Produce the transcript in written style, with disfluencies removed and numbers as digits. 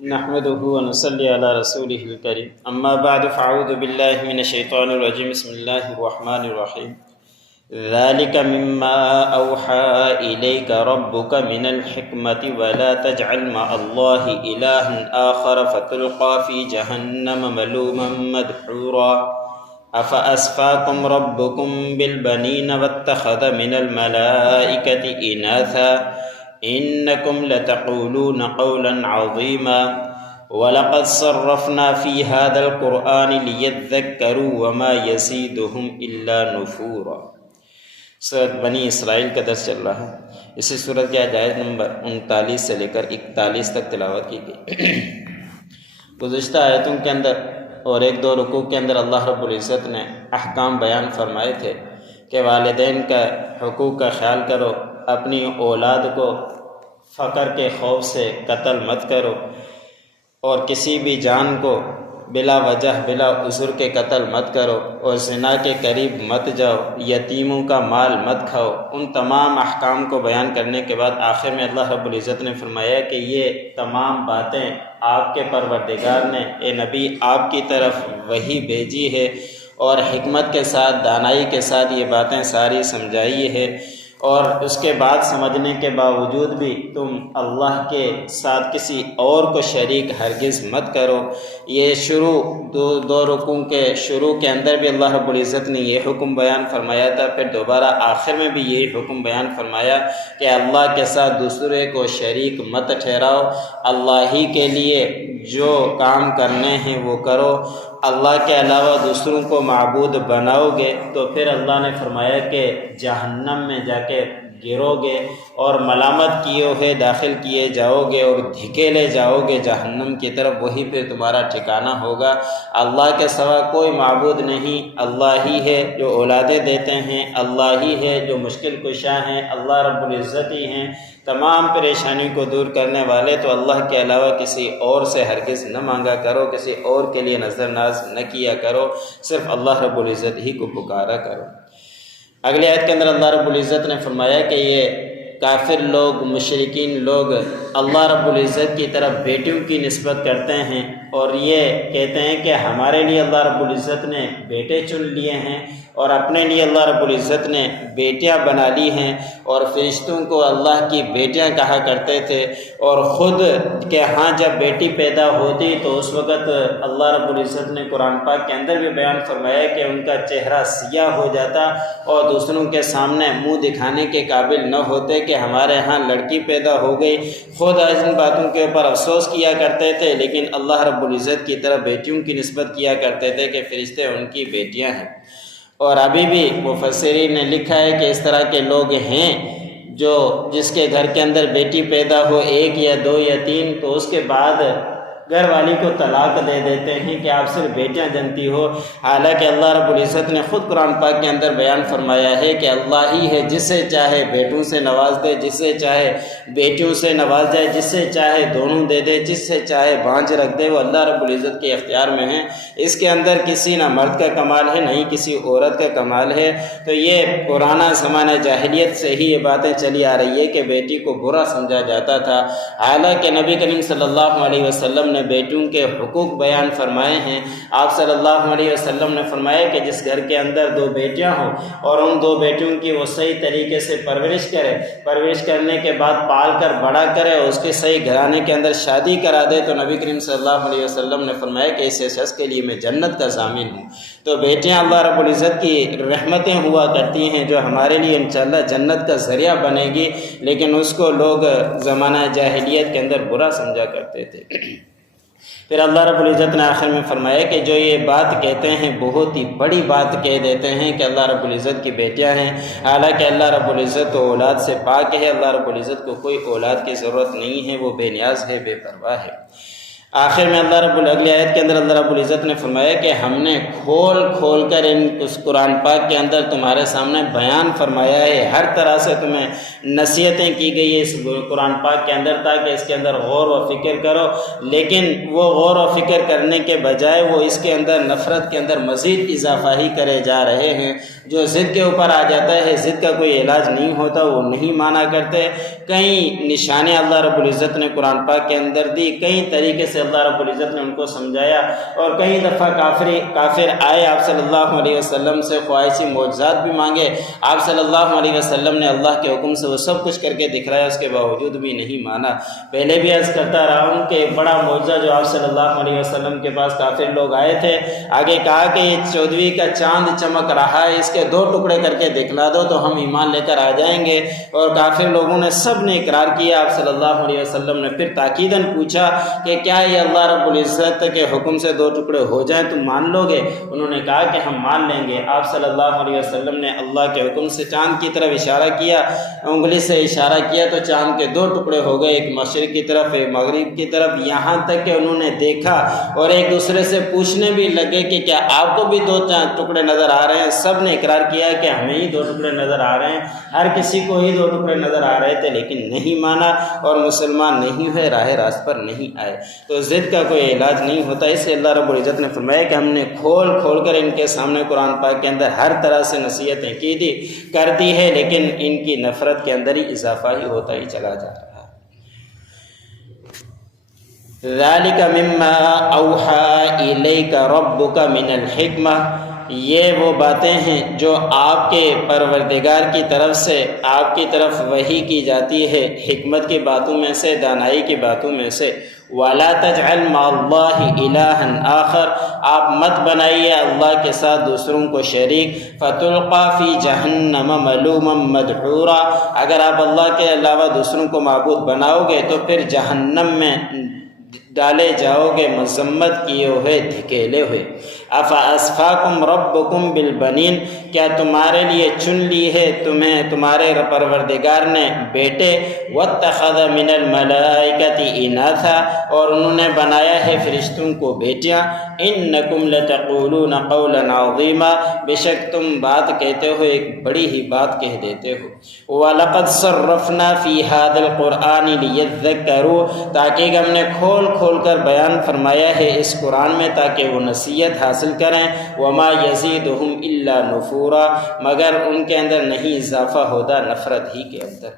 نحمده ونصلي على رسوله الكريم اما بعد فاعوذ بالله من الشيطان الرجيم بسم الله الرحمن الرحيم ذلك مما اوحى اليك ربك من الحكمة ولا تجعل مع الله الها اخر فتلقى في جهنم ملوما مدحورا افاسفاكم ربكم بالبنين واتخذ من الملائكة اناثا انکم لتقولون قولا عظیما ولقد صرفنا في هذا القرآن ليذكروا وما يزيدهم الا نفورا۔ سورۃ بنی اسرائیل کا درس چل رہا ہے۔ اسی سورت کے آیت نمبر 39 سے لے کر 41 تک تلاوت کی گئی۔ گزشتہ آیتوں کے اندر اور ایک دو رکوع کے اندر اللہ رب العزت نے احکام بیان فرمائے تھے کہ والدین کا حقوق کا خیال کرو، اپنی اولاد کو فقر کے خوف سے قتل مت کرو، اور کسی بھی جان کو بلا وجہ بلا عذر کے قتل مت کرو، اور زنا کے قریب مت جاؤ، یتیموں کا مال مت کھاؤ۔ ان تمام احکام کو بیان کرنے کے بعد آخر میں اللہ رب العزت نے فرمایا کہ یہ تمام باتیں آپ کے پروردگار نے اے نبی آپ کی طرف وحی بھیجی ہے، اور حکمت کے ساتھ دانائی کے ساتھ یہ باتیں ساری سمجھائی ہے، اور اس کے بعد سمجھنے کے باوجود بھی تم اللہ کے ساتھ کسی اور کو شریک ہرگز مت کرو۔ یہ دو رکوع کے شروع کے اندر بھی اللہ رب العزت نے یہ حکم بیان فرمایا تھا، پھر دوبارہ آخر میں بھی یہی حکم بیان فرمایا کہ اللہ کے ساتھ دوسرے کو شریک مت ٹھہراؤ، اللہ ہی کے لیے جو کام کرنے ہیں وہ کرو، اللہ کے علاوہ دوسروں کو معبود بناؤ گے تو پھر اللہ نے فرمایا کہ جہنم میں جا کے گرو گے اور ملامت کیے ہوئے داخل کیے جاؤ گے اور دھکیلے جاؤ گے جہنم کی طرف، وہی پھر تمہارا ٹھکانہ ہوگا۔ اللہ کے سوا کوئی معبود نہیں، اللہ ہی ہے جو اولادیں دیتے ہیں، اللہ ہی ہے جو مشکل کشا ہیں، اللہ رب العزت ہی ہیں تمام پریشانی کو دور کرنے والے، تو اللہ کے علاوہ کسی اور سے ہرگز نہ مانگا کرو، کسی اور کے لیے نظر ناز نہ کیا کرو، صرف اللہ رب العزت ہی کو پکارا کرو۔ اگلی آیت کے اندر اللہ رب العزت نے فرمایا کہ یہ کافر لوگ، مشرکین لوگ اللہ رب العزت کی طرف بیٹیوں کی نسبت کرتے ہیں، اور یہ کہتے ہیں کہ ہمارے لیے اللہ رب العزت نے بیٹے چن لیے ہیں، اور اپنے لیے اللہ رب العزت نے بیٹیاں بنا لی ہیں، اور فرشتوں کو اللہ کی بیٹیاں کہا کرتے تھے، اور خود کہ ہاں جب بیٹی پیدا ہوتی تو اس وقت اللہ رب العزت نے قرآن پاک کے اندر بھی بیان فرمایا کہ ان کا چہرہ سیاہ ہو جاتا اور دوسروں کے سامنے منہ دکھانے کے قابل نہ ہوتے کہ ہمارے ہاں لڑکی پیدا ہو گئی۔ خود ان باتوں کے اوپر افسوس کیا کرتے تھے، لیکن اللہ رب العزت کی طرف بیٹیوں کی نسبت کیا کرتے تھے کہ فرشتے ان کی بیٹیاں ہیں۔ اور ابھی بھی مفسرین نے لکھا ہے کہ اس طرح کے لوگ ہیں جو جس کے گھر کے اندر بیٹی پیدا ہو، ایک یا دو یا تین، تو اس کے بعد گھر والی کو طلاق دے دیتے ہیں کہ آپ صرف بیٹیاں جنتی ہو، حالانکہ اللہ رب العزت نے خود قرآن پاک کے اندر بیان فرمایا ہے کہ اللہ ہی ہے جسے چاہے بیٹوں سے نواز دے، جسے چاہے بیٹیوں سے نواز جائے، جسے چاہے دونوں دے دے، جس سے چاہے بانجھ رکھ دے، وہ اللہ رب العزت کے اختیار میں ہیں۔ اس کے اندر کسی نہ مرد کا کمال ہے، نہ ہی کسی عورت کا کمال ہے۔ تو یہ پرانا زمانہ جاہلیت سے ہی یہ باتیں چلی آ رہی ہے کہ بیٹی کو برا سمجھا جاتا تھا، حالانکہ نبی کریم صلی اللہ علیہ وسلم نے بیٹوں کے حقوق بیان فرمائے ہیں۔ آپ صلی اللہ علیہ وسلم نے فرمایا کہ جس گھر کے اندر دو بیٹیاں ہوں اور ان دو بیٹیوں کی وہ صحیح طریقے سے پرورش کرے، پرورش کرنے کے بعد پال کر بڑا کرے اور اس کے صحیح گھرانے کے اندر شادی کرا دے، تو نبی کریم صلی اللہ علیہ وسلم نے فرمایا کہ اس شخص کے لیے میں جنت کا ضامن ہوں۔ تو بیٹیاں اللہ رب العزت کی رحمتیں ہوا کرتی ہیں جو ہمارے لیے انشاءاللہ جنت کا ذریعہ بنے گی، لیکن اس کو لوگ زمانہ جاہلیت کے اندر برا سمجھا کرتے تھے۔ پھر اللہ رب العزت نے آخر میں فرمایا کہ جو یہ بات کہتے ہیں بہت ہی بڑی بات کہہ دیتے ہیں کہ اللہ رب العزت کی بیٹیاں ہیں، حالانکہ اللہ رب العزت تو اولاد سے پاک ہے، اللہ رب العزت کو کوئی اولاد کی ضرورت نہیں ہے، وہ بے نیاز ہے، بے پرواہ ہے۔ آخر میں اگلی آیت کے اندر اللہ رب العزت نے فرمایا کہ ہم نے کھول کھول کر اس قرآن پاک کے اندر تمہارے سامنے بیان فرمایا ہے، ہر طرح سے تمہیں نصیحتیں کی گئی ہے اس قرآن پاک کے اندر تاکہ اس کے اندر غور و فکر کرو، لیکن وہ غور و فکر کرنے کے بجائے وہ اس کے اندر نفرت کے اندر مزید اضافہ ہی کرے جا رہے ہیں۔ جو ضد کے اوپر آ جاتا ہے، ضد کا کوئی علاج نہیں ہوتا، وہ نہیں مانا کرتے۔ کئی نشانیاں اللہ رب العزت نے قرآن پاک کے اندر دی، کئی طریقے سے اللہ رب العزت نے ان کو سمجھایا، اور کئی دفعہ کافر آئے آپ صلی اللہ علیہ وسلم سے خواہشی معجزات بھی مانگے، آپ صلی اللہ علیہ وسلم نے اللہ کے حکم سے وہ سب کچھ کر کے دکھلایا، اس کے باوجود بھی نہیں مانا۔ پہلے بھی عرض کرتا رہا ہوں کہ ایک بڑا معجزہ جو آپ صلی اللہ علیہ وسلم کے پاس کافر لوگ آئے تھے، آگے کہا کہ یہ 14ویں کا چاند چمک رہا ہے، اس کے 2 ٹکڑے کر کے دکھلا دو تو ہم ایمان لے کر آ جائیں گے، اور کافر لوگوں نے سب نے اقرار کیا۔ آپ صلی اللہ علیہ وسلم نے پھر تاکیداً پوچھا کہ کیا یہ اللہ رب العزت کے حکم سے 2 ٹکڑے ہو جائیں تم مان لو گے؟ انہوں نے کہا کہ ہم مان لیں گے۔ آپ صلی اللہ علیہ وسلم نے اللہ کے حکم سے چاند کی طرف اشارہ کیا، انگلی سے اشارہ کیا تو چاند کے 2 ٹکڑے ہو گئے، ایک مشرق کی طرف ایک مغرب کی طرف، یہاں تک کہ انہوں نے دیکھا اور ایک دوسرے سے پوچھنے بھی لگے کہ کیا آپ کو بھی 2 ٹکڑے نظر آ رہے ہیں؟ سب نے اقرار کیا کہ ہمیں ہی 2 ٹکڑے نظر آ رہے ہیں، ہر کسی کو ہی 2 ٹکڑے نظر آ رہے تھے، لیکن نہیں مانا اور مسلمان نہیں ہوئے، راہ راست پر نہیں آئے۔ تو ضد کا کوئی علاج نہیں ہوتا، اس لیے اللہ رب العزت نے فرمایا کہ ہم نے کھول کھول کر ان کے سامنے قرآن پاک کے اندر ہر طرح سے نصیحتیں کر دی ہے، لیکن ان کی نفرت کے اندر ہی اضافہ ہی ہوتا ہی چلا جا رہا ہے۔ ذَلِكَ مِمَّا أَوْحَى إِلَيْكَ رَبُّكَ مِنَ الْحِكْمَةِ، یہ وہ باتیں ہیں جو آپ کے پروردگار کی طرف سے آپ کی طرف وحی کی جاتی ہے، حکمت کی باتوں میں سے، دانائی کی باتوں میں سے۔ وَلَا تَجْعَلْ مَعَ اللَّهِ إِلَٰهًا آخَرَ، آپ مت بنائیے اللہ کے ساتھ دوسروں کو شریک۔ فَتُلْقَىٰ فِي جَهَنَّمَ مَلُومًا مَدْحُورًا، اگر آپ اللہ کے علاوہ دوسروں کو معبود بناؤ گے تو پھر جہنم میں ڈالے جاؤ گے مذمت کیے ہوئے، دھکیلے ہوئے۔ افاسفاکم ربکم بالبنین، کیا تمہارے لیے چن لی ہے تمہیں تمہارے پروردگار نے بیٹے؟ واتخذ من الملائکۃ اناثا، اور انہوں نے بنایا ہے فرشتوں کو بیٹیاں۔ انکم لتقولون قولا عظیما، بے شک تم بات کہتے ہو ایک بڑی ہی بات کہہ دیتے ہو۔ وَلَقَدْ صَرَّفْنَا فِي هَذَا الْقُرْآنِ لِيَذَّكَّرُوا، تاکہ ہم نے کھول کھول کر بیان فرمایا ہے اس قرآن میں تاکہ وہ نصیحت حاصل کریں۔ وَمَا يَزِيدُهُمْ إِلَّا نُفُورًا، مگر ان کے اندر نہیں اضافہ ہوتا نفرت ہی کے اندر۔